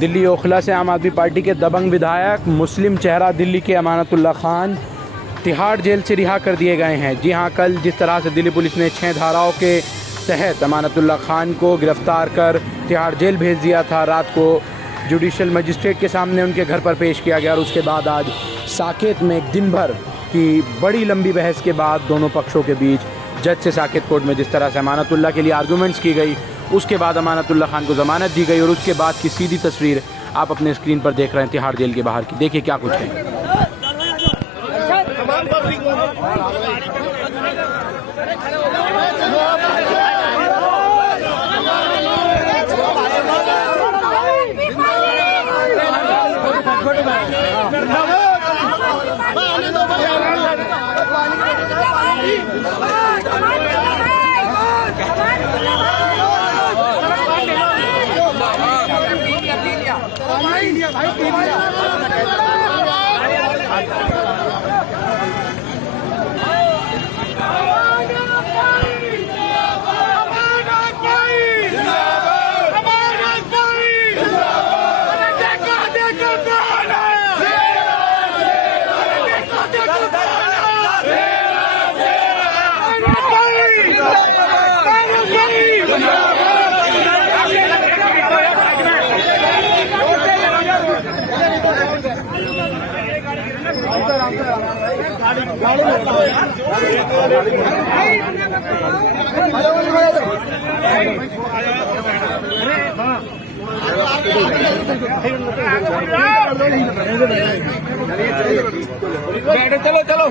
दिल्ली ओखला से आम आदमी पार्टी के दबंग विधायक मुस्लिम चेहरा दिल्ली के अमानतुल्लाह खान तिहाड़ जेल से रिहा कर दिए गए हैं। जी हां, कल जिस तरह से दिल्ली पुलिस ने 6 धाराओं के तहत अमानतुल्लाह खान को गिरफ़्तार कर तिहाड़ जेल भेज दिया था, रात को जुडिशल मजिस्ट्रेट के सामने उनके घर पर पेश किया गया और उसके बाद आज साकेत में एक दिन भर की बड़ी लंबी बहस के बाद दोनों पक्षों के बीच जज से साकेत कोर्ट में जिस तरह से अमानतुल्लाह के लिए आर्गूमेंट्स की गई, उसके बाद अमानतुल्लाह खान को ज़मानत दी गई और उसके बाद की सीधी तस्वीर आप अपने स्क्रीन पर देख रहे हैं तिहाड़ जेल के बाहर की। देखिए क्या कुछ है। चलो चलो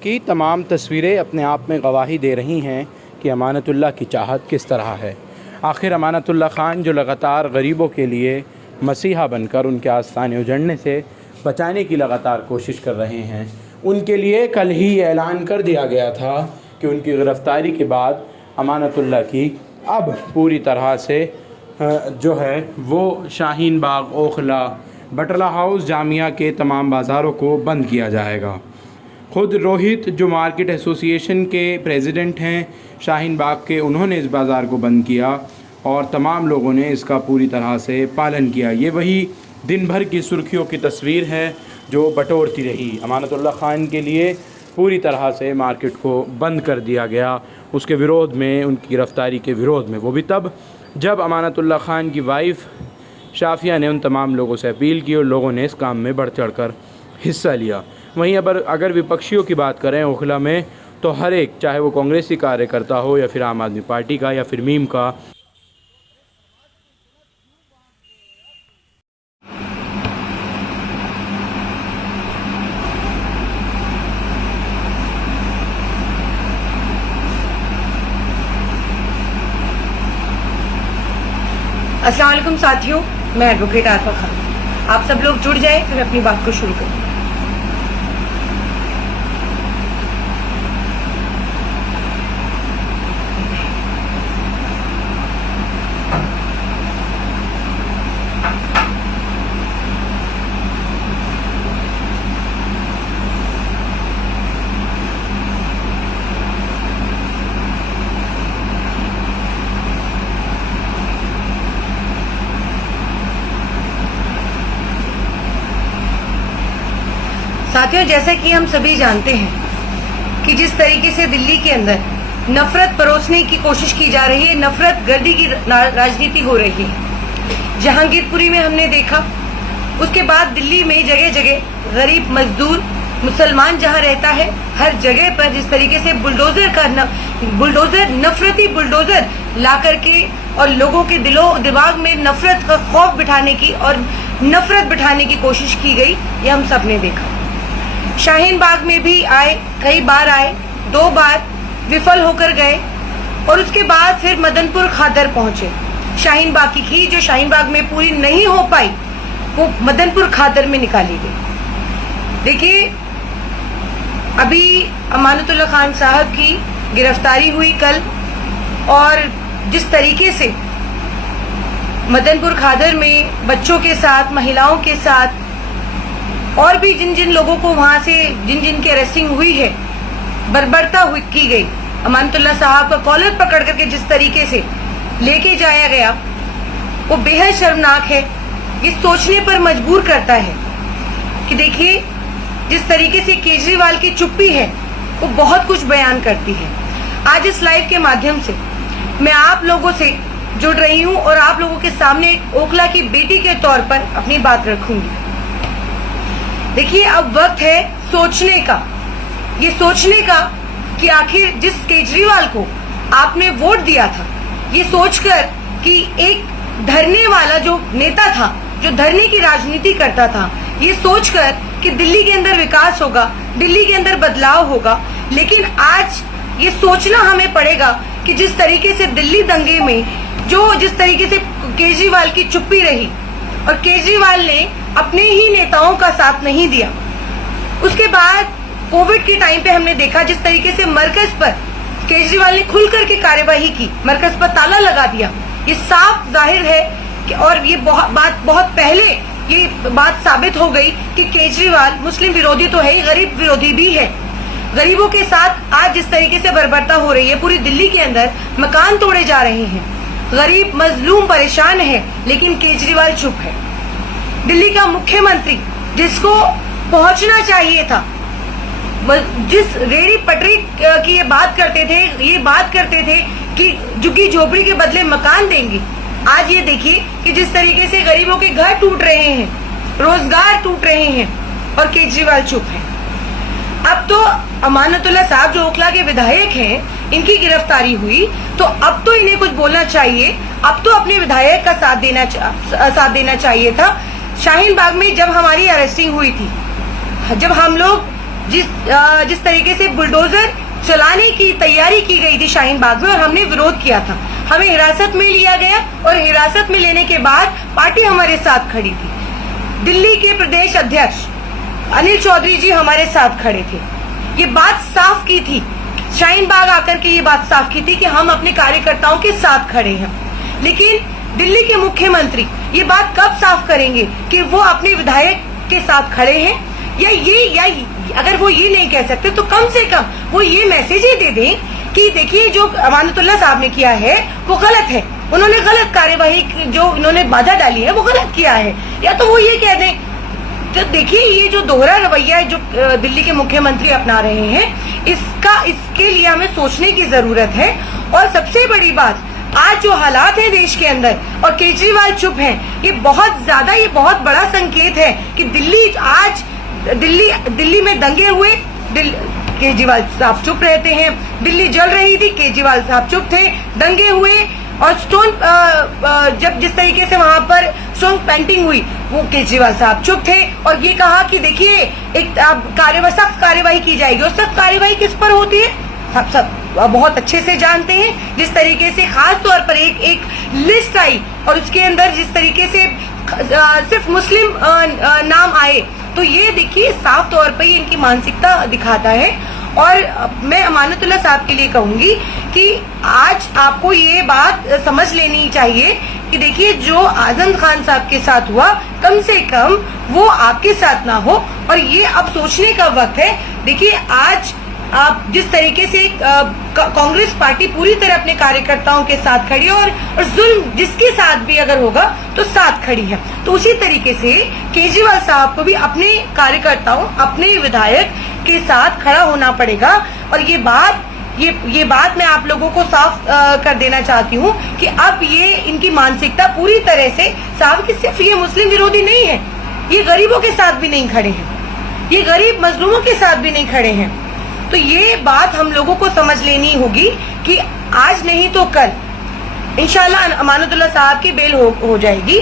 की तमाम तस्वीरें अपने आप में गवाही दे रही हैं कि अमानतुल्लाह की चाहत किस तरह है। आखिर अमानतुल्लाह खान जो लगातार गरीबों के लिए मसीहा बनकर उनके आस्थाने उजड़ने से बचाने की लगातार कोशिश कर रहे हैं, उनके लिए कल ही ऐलान कर दिया गया था कि उनकी गिरफ़्तारी के बाद अमानतुल्लाह की अब पूरी तरह से जो है वो शाहीन बाग, ओखला, बटला हाउस, जामिया के तमाम बाज़ारों को बंद किया जाएगा। ख़ुद रोहित जो मार्केट एसोसिएशन के प्रेसिडेंट हैं शाहीन बाग के, उन्होंने इस बाज़ार को बंद किया और तमाम लोगों ने इसका पूरी तरह से पालन किया। ये वही दिन भर की सुर्खियों की तस्वीर है जो बटोरती रही। अमानतुल्लाह खान के लिए पूरी तरह से मार्केट को बंद कर दिया गया, उसके विरोध में, उनकी गिरफ़्तारी के विरोध में। वो भी तब जब अमानतुल्लाह खान की वाइफ शाफिया ने उन तमाम लोगों से अपील की और लोगों ने इस काम में बढ़ चढ़ कर हिस्सा लिया। वहीं अगर विपक्षियों की बात करें ओखला में, तो हर एक, चाहे वो कांग्रेसी कार्यकर्ता हो या फिर आम आदमी पार्टी का या फिर मीम का, अस्सलाम वालेकुम साथियों, मैं एडवोकेट आरफा खान। आप सब लोग जुड़ जाए तो मैं अपनी बात को शुरू करूँ। साथियों, जैसा कि हम सभी जानते हैं कि जिस तरीके से दिल्ली के अंदर नफरत परोसने की कोशिश की जा रही है, नफरत गर्दी की राजनीति हो रही है। जहांगीरपुरी में हमने देखा, उसके बाद दिल्ली में जगह जगह गरीब मजदूर मुसलमान जहां रहता है, हर जगह पर जिस तरीके से बुलडोजर नफरती बुलडोजर ला करके और लोगों के दिमाग में नफरत का खौफ बिठाने की और नफरत बिठाने की कोशिश की गई, ये हम सब ने देखा। शाहीन बाग में भी आए, कई बार आए, 2 बार विफल होकर गए और उसके बाद फिर मदनपुर खादर पहुंचे। शाहीन बाग की खीर जो शाहीन बाग में पूरी नहीं हो पाई वो मदनपुर खादर में निकाली गई। देखिए, अभी अमानतुल्लाह खान साहब की गिरफ्तारी हुई कल, और जिस तरीके से मदनपुर खादर में बच्चों के साथ, महिलाओं के साथ और भी जिन जिन लोगों को वहां से जिन जिन की अरेस्टिंग हुई है, बर्बरता हुई की गई, अमानतुल्लाह साहब का कॉलर पकड़ करके जिस तरीके से लेके जाया गया, वो बेहद शर्मनाक है। ये सोचने पर मजबूर करता है कि देखिए, जिस तरीके से केजरीवाल की चुप्पी है वो बहुत कुछ बयान करती है। आज इस लाइव के माध्यम से मैं आप लोगों से जुड़ रही हूं और आप लोगों के सामने एक ओखला की बेटी के तौर पर अपनी बात रखूंगी। देखिए, अब वक्त है सोचने का, ये सोचने का कि आखिर जिस केजरीवाल को आपने वोट दिया था, ये सोचकर कि एक धरने वाला जो नेता था, जो धरने की राजनीति करता था, ये सोचकर कि दिल्ली के अंदर विकास होगा, दिल्ली के अंदर बदलाव होगा, लेकिन आज ये सोचना हमें पड़ेगा कि जिस तरीके से दिल्ली दंगे में जिस तरीके से केजरीवाल की चुप्पी रही और केजरीवाल ने अपने ही नेताओं का साथ नहीं दिया। उसके बाद कोविड के टाइम पे हमने देखा जिस तरीके से मरकज पर केजरीवाल ने खुल करके कार्यवाही की, मरकज पर ताला लगा दिया। ये साफ जाहिर है कि, और ये बहुत पहले ये बात साबित हो गई कि केजरीवाल मुस्लिम विरोधी तो है ही, गरीब विरोधी भी है। गरीबों के साथ आज जिस तरीके से बर्बरता हो रही है, पूरी दिल्ली के अंदर मकान तोड़े जा रहे हैं, गरीब मजलूम परेशान है, लेकिन केजरीवाल चुप है। दिल्ली का मुख्यमंत्री जिसको पहुंचना चाहिए था, जिस रेडी पटरी की ये बात करते थे कि झुग्गी झोपड़ी के बदले मकान देंगे, आज ये देखिए कि जिस तरीके से गरीबों के घर टूट रहे हैं, रोजगार टूट रहे हैं, और केजरीवाल चुप है। अब तो अमानतुल्लाह साहब जो ओखला के विधायक हैं, इनकी गिरफ्तारी हुई, तो अब तो इन्हें कुछ बोलना चाहिए, अब तो अपने विधायक का साथ देना चाहिए था। शाहीन बाग में जब हमारी अरेस्टिंग हुई थी, जब हम लोग जिस तरीके से बुलडोजर चलाने की तैयारी की गई थी शाहीन बाग में, और हमने विरोध किया था, हमें हिरासत में लिया गया, और हिरासत में लेने के बाद पार्टी हमारे साथ खड़ी थी। दिल्ली के प्रदेश अध्यक्ष अनिल चौधरी जी हमारे साथ खड़े थे। ये बात साफ की थी, शाहीन बाग आकर के ये बात साफ की थी कि हम अपने कार्यकर्ताओं के साथ खड़े हैं। लेकिन दिल्ली के मुख्यमंत्री ये बात कब साफ करेंगे कि वो अपने विधायक के साथ खड़े हैं, या अगर वो ये नहीं कह सकते तो कम से कम वो ये मैसेज ही दे दें कि देखिए, जो अमानतुल्लाह साहब ने किया है वो गलत है, उन्होंने गलत कार्यवाही, जो इन्होंने बाधा डाली है वो गलत किया है, या तो वो ये कह दें। तो देखिए, ये जो दोहरा रवैया है जो दिल्ली के मुख्यमंत्री अपना रहे हैं, इसके लिए हमें सोचने की जरूरत है। और सबसे बड़ी बात, आज जो हालात है देश के अंदर और केजरीवाल चुप हैं, ये बहुत बड़ा संकेत है कि दिल्ली में दंगे हुए, केजरीवाल साहब चुप रहते हैं। दिल्ली जल रही थी, केजरीवाल साहब चुप थे। दंगे हुए और जब जिस तरीके से वहां पर स्टोन पेंटिंग हुई, वो केजरीवाल साहब चुप थे और ये कहा कि देखिए, एक सख्त कार्यवाही की जाएगी। और सख्त कार्यवाही किस पर होती है हम सब बहुत अच्छे से जानते हैं। जिस तरीके से खास तौर पर एक लिस्ट आई और उसके अंदर जिस तरीके से सिर्फ मुस्लिम नाम आए, तो ये देखिए साफ तौर पर ये इनकी मानसिकता दिखाता है। और मैं अमानतुल्लाह साहब के लिए कहूंगी कि आज आपको ये बात समझ लेनी चाहिए कि देखिए, जो आजम खान साहब के साथ हुआ, कम से कम वो आपके साथ ना हो। और ये अब सोचने का वक्त है। देखिए, आज आप जिस तरीके से कांग्रेस पार्टी पूरी तरह अपने कार्यकर्ताओं के साथ खड़ी है और जुल्म जिसके साथ भी अगर होगा तो साथ खड़ी है, तो उसी तरीके से केजरीवाल साहब को भी अपने कार्यकर्ताओं, अपने विधायक के साथ खड़ा होना पड़ेगा। और ये बात मैं आप लोगों को साफ कर देना चाहती हूँ कि अब ये इनकी मानसिकता पूरी तरह से साफ, कि सिर्फ ये मुस्लिम विरोधी नहीं है, ये गरीबों के साथ भी नहीं खड़े हैं, ये गरीब मजलूमों के साथ भी नहीं खड़े हैं। तो ये बात हम लोगों को समझ लेनी होगी कि आज नहीं तो कल इंशाल्लाह अमानतुल्लाह साहब की बेल हो जाएगी।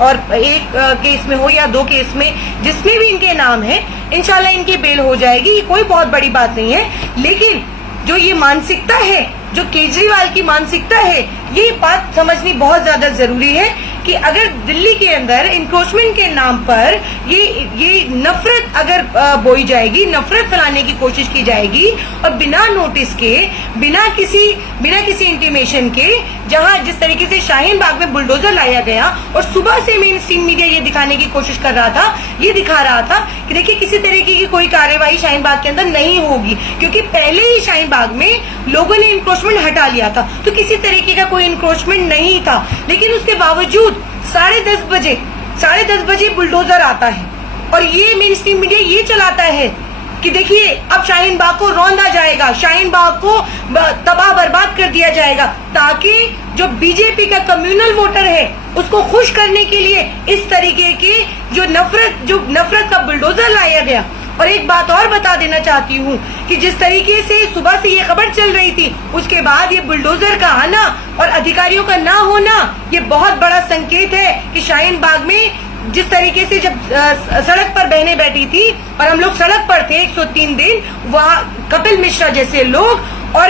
और एक केस में हो या दो केस में, जिसमें भी इनके नाम है, इंशाल्लाह इनकी बेल हो जाएगी। ये कोई बहुत बड़ी बात नहीं है। लेकिन जो ये मानसिकता है, जो केजरीवाल की मानसिकता है, ये बात समझनी बहुत ज्यादा जरूरी है कि अगर दिल्ली के अंदर इंक्रोचमेंट के नाम पर ये नफरत अगर बोई जाएगी, नफरत फैलाने की कोशिश की जाएगी और बिना नोटिस के, बिना किसी इंटीमेशन के, जहां जिस तरीके से शाहीन बाग में बुलडोजर लाया गया और सुबह से मेन स्ट्रीम मीडिया ये दिखाने की कोशिश कर रहा था, ये दिखा रहा था कि देखिए किसी तरीके की कोई कार्यवाही शाहीन बाग के अंदर नहीं होगी, क्योंकि पहले ही शाहीन बाग में लोगों ने इंक्रोचमेंट हटा लिया था, तो किसी तरीके का कोई इंक्रोचमेंट नहीं था। लेकिन उसके बावजूद 10:30 बजे बुलडोजर आता है और ये मेन स्ट्रीम मीडिया ये चलाता है कि देखिए अब शाहीन बाग को रौंदा जाएगा, शाहीन बाग को तबाह बर्बाद कर दिया जाएगा, ताकि जो बीजेपी का कम्युनल वोटर है उसको खुश करने के लिए इस तरीके की जो नफरत का बुलडोजर लाया गया। और एक बात और बता देना चाहती हूँ कि जिस तरीके से सुबह से ये खबर चल रही थी, उसके बाद ये बुलडोजर का आना और अधिकारियों का ना होना, ये बहुत बड़ा संकेत है कि शाहीन बाग में जिस तरीके से जब सड़क पर बहनें बैठी थी और हम लोग सड़क पर थे 103 दिन, वहाँ कपिल मिश्रा जैसे लोग और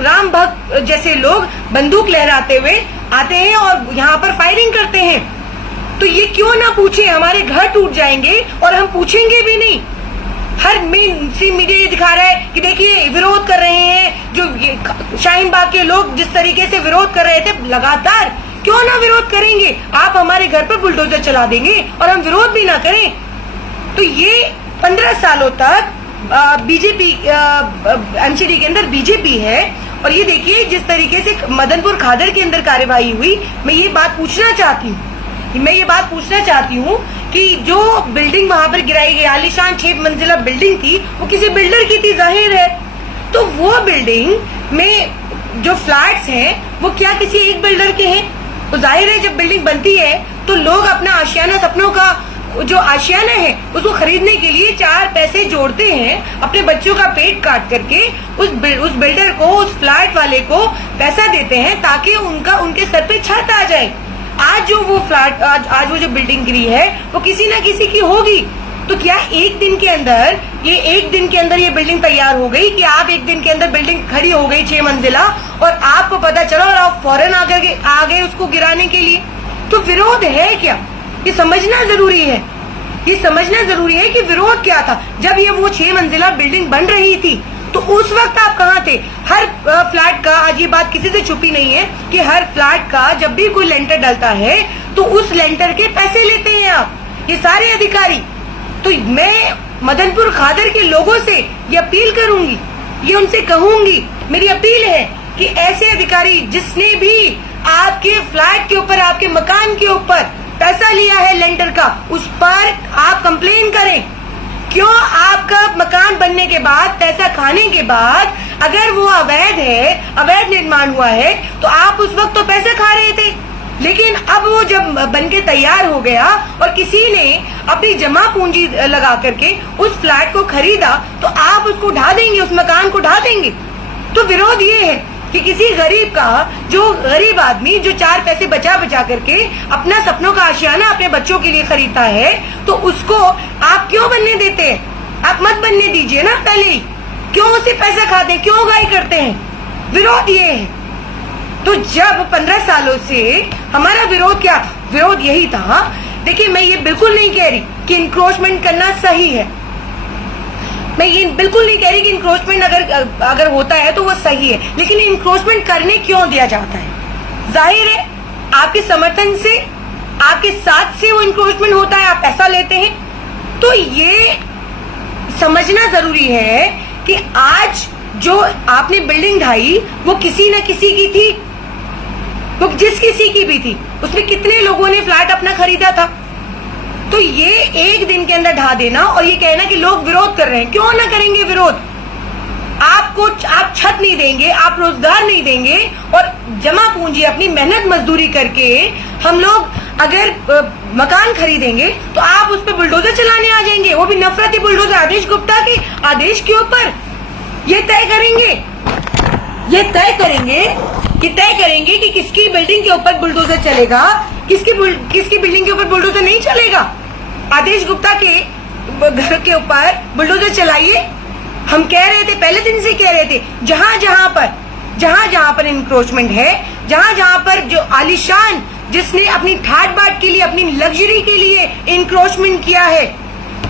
राम भक्त जैसे लोग बंदूक लहराते हुए आते हैं और यहाँ पर फायरिंग करते हैं। तो ये क्यों ना पूछे, हमारे घर टूट जाएंगे और हम पूछेंगे भी नहीं। हर मेन स्ट्रीम मीडिया ये दिखा रहा है कि देखिए विरोध कर रहे हैं, जो शाहीन बाग के लोग जिस तरीके से विरोध कर रहे थे लगातार, क्यों ना विरोध करेंगे। आप हमारे घर पर बुलडोजर चला देंगे और हम विरोध भी ना करें। तो ये 15 सालों तक बीजेपी एमसीडी के अंदर बीजेपी है और ये देखिए जिस तरीके से मदनपुर खादर के अंदर कार्यवाही हुई। मैं ये बात पूछना चाहती हूँ कि जो बिल्डिंग वहां पर गिराई गई, आलीशान 6 मंजिला बिल्डिंग थी, वो किसी बिल्डर की थी, जाहिर है। तो वो बिल्डिंग में जो फ्लैट्स हैं वो क्या किसी एक बिल्डर के हैं? तो जाहिर है जब बिल्डिंग बनती है तो लोग अपना आशियाना, सपनों का जो आशियाना है उसको खरीदने के लिए 4 पैसे जोड़ते हैं, अपने बच्चों का पेट काट करके उस बिल्डर को, उस फ्लैट वाले को पैसा देते हैं ताकि उनके सर पे छत आ जाए। आज वो जो बिल्डिंग गिरी है वो किसी ना किसी की होगी। तो क्या एक दिन के अंदर ये बिल्डिंग तैयार हो गई कि आप एक दिन के अंदर बिल्डिंग खड़ी हो गई 6 मंजिला और आपको पता चला और आप फौरन आ गए उसको गिराने के लिए? तो विरोध है क्या, ये समझना जरूरी है। कि विरोध क्या था। जब ये वो 6 मंजिला बिल्डिंग बन रही थी तो उस वक्त आप कहाँ थे? हर फ्लैट का, आज ये बात किसी से छुपी नहीं है कि हर फ्लैट का जब भी कोई लेंटर डलता है तो उस लेंटर के पैसे लेते हैं आप, ये सारे अधिकारी। तो मैं मदनपुर खादर के लोगों से ये अपील करूंगी, ये उनसे कहूंगी, मेरी अपील है कि ऐसे अधिकारी जिसने भी आपके फ्लैट के ऊपर, आपके मकान के ऊपर पैसा लिया है लेंटर का, उस पर आप कंप्लेन करें। क्यों आपका मकान बनने के बाद, पैसा खाने के बाद, अगर वो अवैध है, अवैध निर्माण हुआ है, तो आप उस वक्त तो पैसा खा रहे थे, लेकिन अब वो जब बनके तैयार हो गया और किसी ने अपनी जमा पूंजी लगा करके उस फ्लैट को खरीदा, तो आप उसको ढा देंगे, उस मकान को ढा देंगे। तो विरोध ये है कि किसी गरीब का, जो गरीब आदमी जो 4 पैसे बचा करके अपना सपनों का आशियाना अपने बच्चों के लिए खरीदता है, तो उसको आप क्यों बनने देते हैं? आप मत बनने दीजिए ना पहले ही। क्यों उसे पैसा खाते हैं, क्यों गाय करते हैं? विरोध ये है। तो जब 15 सालों से हमारा विरोध क्या था? विरोध यही था। देखिए मैं ये बिल्कुल नहीं कह रही कि इंक्रोचमेंट करना सही है, मैं ये बिल्कुल नहीं कह रही कि इंक्रोचमेंट अगर होता है तो वो सही है, लेकिन इंक्रोचमेंट करने क्यों दिया जाता है? जाहिर है आपके समर्थन से, आपके साथ से वो इंक्रोचमेंट होता है, आप पैसा लेते हैं। तो ये समझना जरूरी है कि आज जो आपने बिल्डिंग ढाई वो किसी न किसी की थी, वो जिस किसी की भी थी, उसमें कितने लोगों ने फ्लैट अपना खरीदा था। तो ये एक दिन के अंदर ढा देना और ये कहना कि लोग विरोध कर रहे हैं, क्यों ना करेंगे विरोध? आप छत नहीं देंगे, आप रोजगार नहीं देंगे और जमा पूंजी अपनी मेहनत मजदूरी करके हम लोग अगर मकान खरीदेंगे तो आप उस पर बुलडोजर चलाने आ जाएंगे, वो भी नफरती बुलडोजर आदेश गुप्ता के आदेश के ऊपर। ये तय करेंगे कि किसकी बिल्डिंग के ऊपर बुलडोजर चलेगा, किसकी बिल्डिंग के ऊपर बुलडोजर नहीं चलेगा। आदेश गुप्ता के घर के ऊपर बुलडोजर चलाइए, हम कह रहे थे, पहले दिन से कह रहे थे, जहां जहां पर इंक्रोचमेंट है, जहां जहां पर जो आलिशान जिसने अपनी ठाट बाट के लिए, अपनी लग्जरी के लिए इंक्रोचमेंट किया है,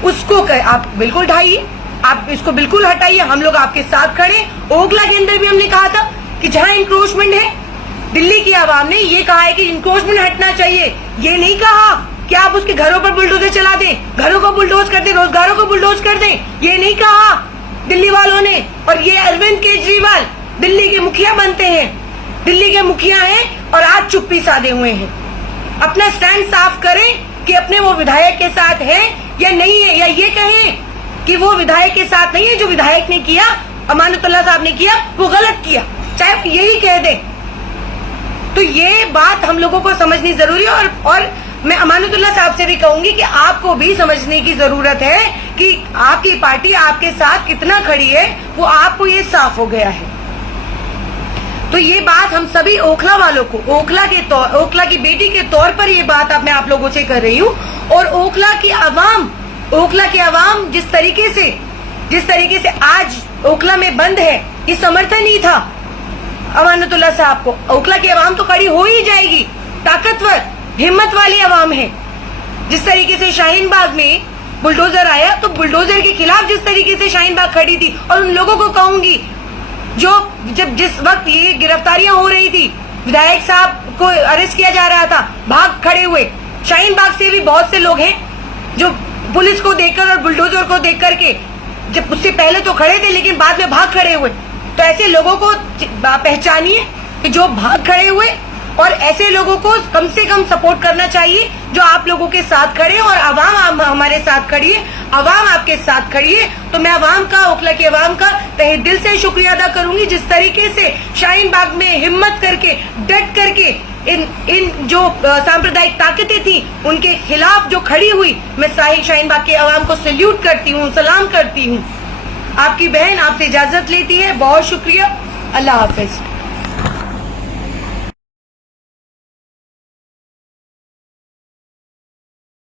उसको आप बिल्कुल ढाइए, आप इसको बिल्कुल हटाइए। हम लोग आपके साथ खड़े। ओखला के अंदर भी हमने कहा था कि जहां इंक्रोचमेंट है, दिल्ली की आवाम ने ये कहा है कि इंक्रोचमेंट हटना चाहिए। ये नहीं कहा कि आप उसके घरों पर बुलडोजर चला दें, घरों को बुलडोज कर दें, रोजगारों को बुलडोज कर दें। ये नहीं कहा दिल्ली वालों ने। और ये अरविंद केजरीवाल दिल्ली के मुखिया बनते हैं, दिल्ली के मुखिया हैं और आज चुप्पी साधे हुए हैं। अपना स्टैंड साफ करें कि अपने वो विधायक के साथ है या नहीं है, या ये कहें कि वो विधायक के साथ नहीं है, जो विधायक ने किया, अमानतुल्लाह साहब ने किया, वो गलत किया, चाहे आप यही कह दें। तो ये बात हम लोगों को समझनी जरूरी है। और मैं अमानतुल्लाह साहब से भी कहूंगी कि आपको भी समझने की जरूरत है कि आपकी पार्टी आपके साथ कितना खड़ी है, वो आपको ये साफ हो गया है। तो ये बात हम सभी ओखला वालों को, ओखला की बेटी के तौर पर ये बात मैं आप लोगों से कर रही हूँ। और ओखला की आवाम जिस तरीके से आज ओखला में बंद है, ये समर्थन ही था अमानतुल्लाह साहब को। ओखला की आवाम तो खड़ी हो ही जाएगी, ताकतवर हिम्मत वाली आवाम है। जिस तरीके से शाहीन बाग में बुलडोजर आया, तो बुलडोजर के खिलाफ जिस तरीके से शाहीन बाग खड़ी थी, और उन लोगों को कहूंगी जिस वक्त ये गिरफ्तारियां हो रही थी, विधायक साहब को अरेस्ट किया जा रहा था, भाग खड़े हुए। शाहीन बाग से भी बहुत से लोग हैं जो पुलिस को देखकर और बुलडोजर को देख करके, जब उससे पहले तो खड़े थे लेकिन बाद में भाग खड़े हुए। तो ऐसे लोगों को पहचानिए कि जो भाग खड़े हुए, और ऐसे लोगों को कम से कम सपोर्ट करना चाहिए जो आप लोगों के साथ खड़े हैं। और आवाम हमारे साथ खड़ी है, आवाम आपके साथ खड़ी है। तो मैं आवाम का, ओखला की आवाम का तहे दिल से शुक्रिया अदा करूंगी, जिस तरीके से शाहीन बाग में हिम्मत करके, डट करके इन जो सांप्रदायिक ताकतें थी उनके खिलाफ जो खड़ी हुई। मैं शाहीन बाग के आवाम को सैल्यूट करती हूँ, सलाम करती हूँ। आपकी बहन आपसे इजाजत लेती है। बहुत शुक्रिया। अल्लाह हाफिज।